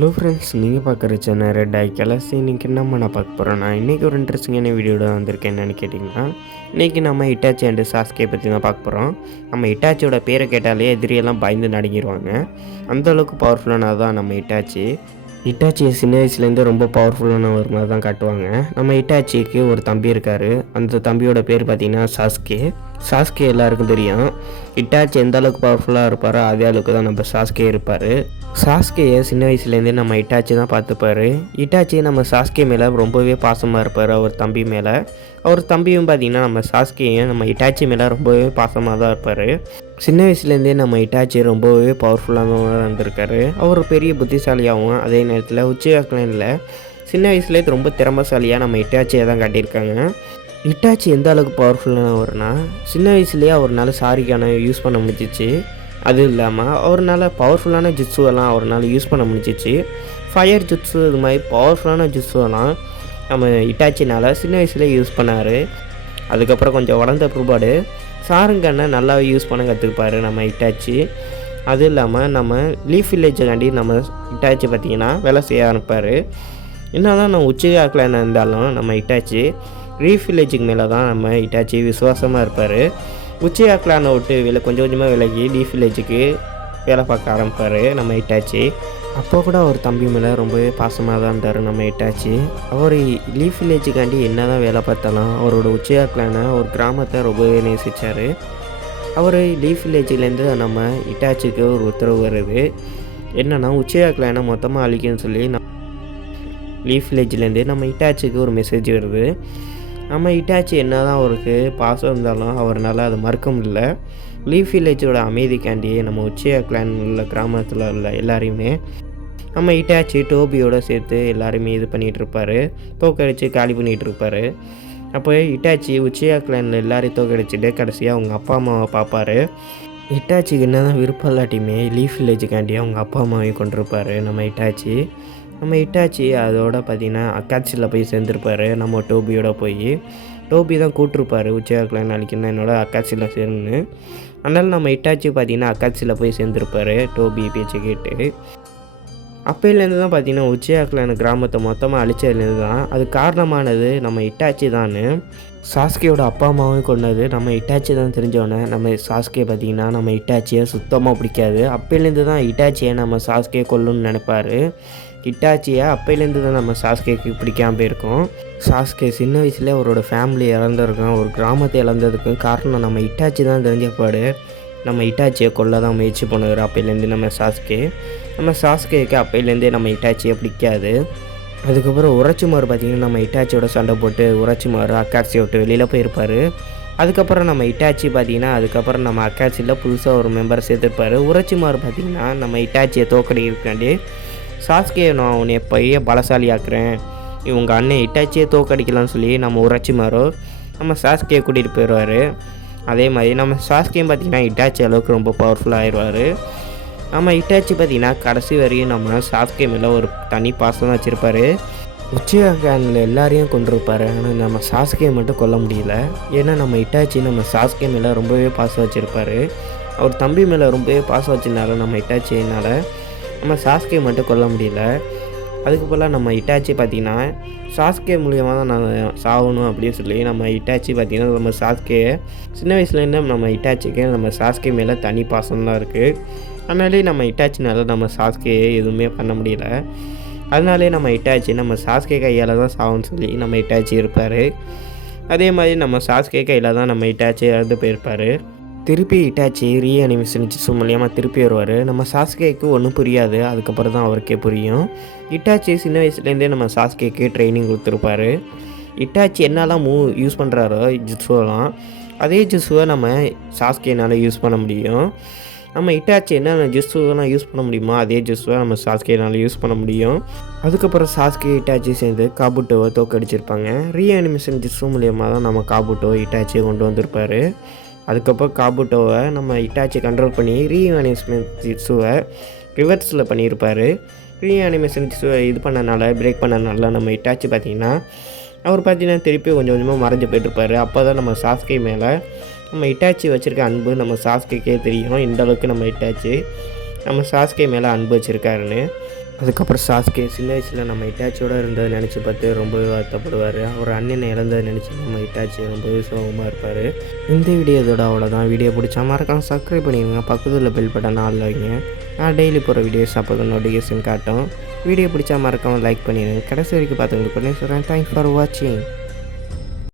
Hello friends, நீங்கள் பார்க்குற channel red ஐ colours. இன்றைக்கி நான் பார்க்க போகிறோன்னா இன்றைக்கி ஒரு இன்ட்ரெஸ்டிங்கான வீடியோட வந்திருக்கேன். என்னென்னு கேட்டிங்கன்னா, இன்றைக்கி நம்ம இட்டாச்சி அண்டு சாஸ்கே பற்றி தான் பார்க்க போகிறோம். நம்ம இட்டாச்சியோட பேரை கேட்டாலே எதிரியெல்லாம் பயந்து நடுங்கிடுவாங்க. அந்தளவுக்கு பவர்ஃபுல்லானது தான் நம்ம இட்டாச்சி. இட்டாச்சியை சின்ன வயசுலேருந்து ரொம்ப பவர்ஃபுல்லான ஒரு மாதிரி தான் காட்டுவாங்க. நம்ம இட்டாச்சிக்கு ஒரு தம்பி இருக்கார். அந்த தம்பியோட பேர் பார்த்திங்கன்னா சாஸ்கே. சாஸ்கே எல்லாருக்கும் தெரியும். இட்டாச்சி எந்த அளவுக்கு பவர்ஃபுல்லாக இருப்பாரோ அதே அளவுக்கு தான் நம்ம சாஸ்கே இருப்பார். சாஸ்கேயை சின்ன வயசுலேருந்தே நம்ம இட்டாச்சி தான் பார்த்துப்பார். இட்டாச்சி நம்ம சாஸ்கே மேலே ரொம்பவே பாசமாக இருப்பார். அவர் தம்பி மேலே, அவர் தம்பியும் பார்த்திங்கன்னா நம்ம சாஸ்கேயும் நம்ம இட்டாச்சி மேலே ரொம்பவே பாசமாக தான் இருப்பார். சின்ன வயசுலேருந்தே நம்ம இட்டாச்சி ரொம்பவே பவர்ஃபுல்லானவராக இருந்திருக்காரு. அவர் பெரிய புத்திசாலியாகவும் அதே நேரத்தில் உச்சிகா கிளானில் சின்ன வயசுலேயே ரொம்ப திறமைசாலியாக நம்ம இட்டாச்சியை தான் காட்டியிருக்காங்க. இட்டாச்சி எந்த அளவுக்கு பவர்ஃபுல்லானவர்னா, சின்ன வயசுலேயே அவரால் சாரிக்கான யூஸ் பண்ண முடிஞ்சிச்சு. அது இல்லாமல் அவரால் பவர்ஃபுல்லான ஜுட்ஸுவெல்லாம் அவரால் யூஸ் பண்ண முடிஞ்சிச்சு. ஃபயர் ஜுட்ஸு இது மாதிரி பவர்ஃபுல்லான ஜுட்ஸுவெல்லாம் நம்ம இட்டாச்சினால் சின்ன வயசுலேயே யூஸ் பண்ணார். அதுக்கப்புறம் கொஞ்சம் வளர்ந்த பிற்பாடு சாருங்கண்ணை நல்லா யூஸ் பண்ண கற்றுப்பார் நம்ம இட்டாச்சி. அது இல்லாமல் நம்ம லீஃப் வில்லேஜுக்காண்டி நம்ம இட்டாச்சி பார்த்திங்கன்னா வேலை செய்ய ஆரம்பிப்பார். என்ன தான் நம்ம உச்சிகா கிளான் இருந்தாலும் நம்ம இட்டாச்சி லீஃப் வில்லேஜுக்கு மேலே தான் நம்ம இட்டாச்சி விசுவாசமாக இருப்பார். உச்சிகா கிளானை விட்டு கொஞ்சம் கொஞ்சமாக விலகி லீஃப் வில்லேஜுக்கு வேலை பார்க்க ஆரம்பிப்பார் நம்ம இட்டாச்சி. அப்போ கூட அவர் தம்பி மேலே ரொம்பவே பாசமாக தான் இருந்தார் நம்ம இட்டாச்சி. அவர் லீஃப் வில்லேஜுக்காண்டி என்ன தான் வேலை பார்த்தாலும் அவரோட உச்சிகா கிளானை ஒரு கிராமத்தை ரொம்பவே நேசித்தார். அவர் லீஃப் வில்லேஜிலேருந்து நம்ம இட்டாச்சிக்கு ஒரு உத்தரவு வருது. என்னென்னா உச்சிகா கிளானை மொத்தமாக அழிக்கணும்னு சொல்லி லீஃப் வில்லேஜ்லேருந்து நம்ம இட்டாச்சிக்கு ஒரு மெசேஜ் வருது. நம்ம இட்டாச்சி என்ன தான் அவருக்கு பாசம் இருந்தாலும் அவரால் அதை மறுக்க முடியல. லீஃப் வில்லேஜோட அமைதிக்காண்டி நம்ம உச்சிகா கிளான் உள்ள கிராமத்தில் உள்ள எல்லாரையுமே நம்ம இட்டாச்சி டோபியோடு சேர்த்து எல்லாருமே இது பண்ணிகிட்ருப்பார், தோக்கடிச்சு காலி பண்ணிகிட்ருப்பார். அப்போ இட்டாச்சி உச்சிகா கிளானில் எல்லாரையும் தோக்கடிச்சிட்டு கடைசியாக அவங்க அப்பா அம்மாவை பார்ப்பார். இட்டாச்சிக்கு என்ன தான் விருப்பம் இல்லாட்டியுமே லீஃப் வில்லேஜுக்காண்டி அவங்க அப்பா அம்மாவையும் கொண்டிருப்பார் நம்ம இட்டாச்சி. நம்ம இட்டாச்சி அதோட பார்த்திங்கன்னா அக்காட்சியில் போய் சேர்ந்துருப்பார். நம்ம டோபியோட போய் டோபி தான் கூப்பிட்ருப்பார் உச்சிகா கிளான் அழிக்கணும் என்னோட அக்காட்சியில் சேருன்னு. அதனால் நம்ம இட்டாச்சி பார்த்திங்கன்னா அக்காட்சியில் போய் சேர்ந்துருப்பார் டோபி பேச்சு கேட்டு. அப்போலேருந்து தான் பார்த்திங்கன்னா உச்சிகா கிளான் கிராமத்தை மொத்தமாக அழிச்சதுலேருந்து தான் அது காரணமானது நம்ம இட்டாச்சி தான். சாஸ்கேயோட அப்பா அம்மாவும் கொண்டது நம்ம இட்டாச்சி தான் தெரிஞ்சோன்னே நம்ம சாஸ்கே பார்த்திங்கன்னா நம்ம இட்டாச்சியை சுத்தமாக பிடிக்காது. அப்போலேருந்து தான் இட்டாச்சியை நம்ம சாஸ்கே கொல்லணும்னு நினைப்பார். இட்டாச்சியை அப்போலேருந்து தான் நம்ம சாஸ்கேக்கு பிடிக்காமல் போயிருக்கோம். சாஸ்கே சின்ன வயசுலேயே அவரோட ஃபேமிலி இழந்திருக்கோம், ஒரு கிராமத்தை இழந்ததுக்கும் காரணம் நம்ம இட்டாச்சி தான் தெரிஞ்சப்பாடு நம்ம இட்டாச்சியை கொல்ல தான் முயற்சி பண்ணுவார் அப்போலேருந்து நம்ம சாஸ்கே. நம்ம சாஸ்கேக்கு அப்போலேருந்தே நம்ம இட்டாச்சியை பிடிக்காது. அதுக்கப்புறம் உரச்சிமார் பார்த்திங்கன்னா நம்ம இட்டாச்சியோட சண்டை போட்டு உரச்சிமார் அக்காட்சியை விட்டு வெளியில் போயிருப்பார். அதுக்கப்புறம் நம்ம இட்டாச்சி பார்த்திங்கன்னா அதுக்கப்புறம் நம்ம அக்காட்சியில் புதுசாக ஒரு மெம்பரை சேர்த்துருப்பார். உரச்சிமார் பார்த்திங்கன்னா நம்ம இட்டாச்சியை தோக்கடிக்காண்டி சாஸ்கே நான் உன்னை எப்பயே பலசாலி ஆக்குறேன், இவங்க அண்ணன் இட்டாச்சியை தோக்கடிக்கலாம்னு சொல்லி நம்ம உரச்சிமாரோ நம்ம சாஸ்கேயை கூட்டிகிட்டு போயிடுவார். அதே மாதிரி நம்ம சாஸ்கேயும் பார்த்திங்கன்னா இட்டாச்சி அளவுக்கு ரொம்ப பவர்ஃபுல்லாக ஆயிடுவார். நம்ம இட்டாச்சி பார்த்திங்கன்னா கடைசி வரையும் நம்ம சாஸ்கே மேலே ஒரு தனி பாசம் வச்சுருப்பார். உச்சிகா கிளானில் எல்லாரையும் கொண்டிருப்பார். ஆனால் நம்ம சாஸ்கேயை மட்டும் கொல்ல முடியல. ஏன்னா நம்ம இட்டாச்சி நம்ம சாஸ்கே மேலே ரொம்பவே பாசம் வச்சுருப்பார். அவர் தம்பி மேலே ரொம்பவே பாசம் வச்சதுனால நம்ம இட்டாச்சியினால் நம்ம சாஸ்கே மட்டும் கொல்ல முடியல. அதுக்கு போல் நம்ம இட்டாச்சி பார்த்திங்கன்னா சாஸ்கே மூலியமாக தான் நான் சாகணும் அப்படின்னு சொல்லி நம்ம இட்டாச்சி பார்த்திங்கன்னா நம்ம சாஸ்கேயை சின்ன வயசுலேருந்து நம்ம இட்டாச்சிக்கு நம்ம சாஸ்கே மேலே தனி பாசம் தான் இருக்குது. அதனாலே நம்ம இட்டாச்சினால நம்ம சாஸ்கேயை எதுவுமே பண்ண முடியல. அதனாலே நம்ம இட்டாச்சி நம்ம சாஸ்கே கையால் தான் சாகுன்னு சொல்லி நம்ம இட்டாச்சி இருப்பார். அதே மாதிரி நம்ம சாஸ்கே கையில் தான் நம்ம இட்டாச்சி இறந்து போயிருப்பார். திருப்பி இட்டாச்சி ரீஅனிமேஷன் ஜிட்ஸு மூலியமாக திருப்பி வருவார். நம்ம சாஸ்கேக்கு ஒன்றும் புரியாது, அதுக்கப்புறம் தான் அவருக்கே புரியும். இட்டாச்சி சின்ன வயசுலேருந்தே நம்ம சாஸ்கேக்கு ட்ரைனிங் கொடுத்துருப்பாரு. இட்டாச்சி என்னெல்லாம் யூஸ் பண்ணுறாரோ ஜிட்ஸுவெல்லாம் அதே ஜிட்ஸுவை நம்ம சாஸ்கேனால் யூஸ் பண்ண முடியும். நம்ம இட்டாச்சி என்னென்ன ஜிட்ஸுவெல்லாம் யூஸ் பண்ண முடியுமோ அதே ஜிட்ஸுவை நம்ம சாஸ்கேனால் யூஸ் பண்ண முடியும். அதுக்கப்புறம் சாஸ்கே இட்டாச்சி சேர்ந்து காபுட்டோவை தோக்கடிச்சிருப்பாங்க. ரீஅனிமேஷன் ஜிட்ஸு மூலியமாக தான் நம்ம காபுட்டோ இட்டாச்சியை கொண்டு வந்திருப்பார். அதுக்கப்புறம் காபுட்டோவை நம்ம இட்டாச்சி கண்ட்ரோல் பண்ணி ரீஅனிமேஷன் ஜிட்ஸுவை ரிவர்ஸில் பண்ணியிருப்பார். ரீஅனிமேஷன் ஜிட்ஸுவை இது பண்ணனால பிரேக் பண்ணனால நம்ம இட்டாச்சி பார்த்திங்கன்னா அவர் பார்த்திங்கன்னா திருப்பி கொஞ்சம் கொஞ்சமாக மறைஞ்சு போய்ட்டுருப்பார். அப்போ தான் நம்ம சாஸ்கே மேலே நம்ம இட்டாச்சி வச்சுருக்க அன்பு நம்ம சாஸ்கேக்கே தெரியும், இந்தளவுக்கு நம்ம இட்டாச்சி நம்ம சாஸ்கே மேலே அன்பு வச்சுருக்காருன்னு. அதுக்கப்புறம் சாஸ்கே சின்ன வயசில் நம்ம இட்டாச்சியோட இருந்ததை நினச்சி பார்த்து ரொம்பவே வருத்தப்படுவார். அவர் அண்ணனை இழந்ததை நினச்சி நம்ம இட்டாச்சி ரொம்பவே சோகமாக இருப்பார். இந்த வீடியோ இதோட அவ்வளோதான். வீடியோ பிடிச்சா மறக்காம சப்ஸ்கிரைப் பண்ணிடுங்க. பக்கத்தில் பெல் பட்டன் ஆல்ல வைங்க. நான் டெய்லி போகிற வீடியோஸ் அப்போ தான் நோட்டிஃபிகேஷன் காட்டும். வீடியோ பிடிச்சா மறக்காம லைக் பண்ணிடுங்க. கடைசி வரைக்கும் பார்த்தவங்களுக்கு பண்ணி சொல்கிறேன். தேங்க்ஸ் ஃபார் வாட்சிங்.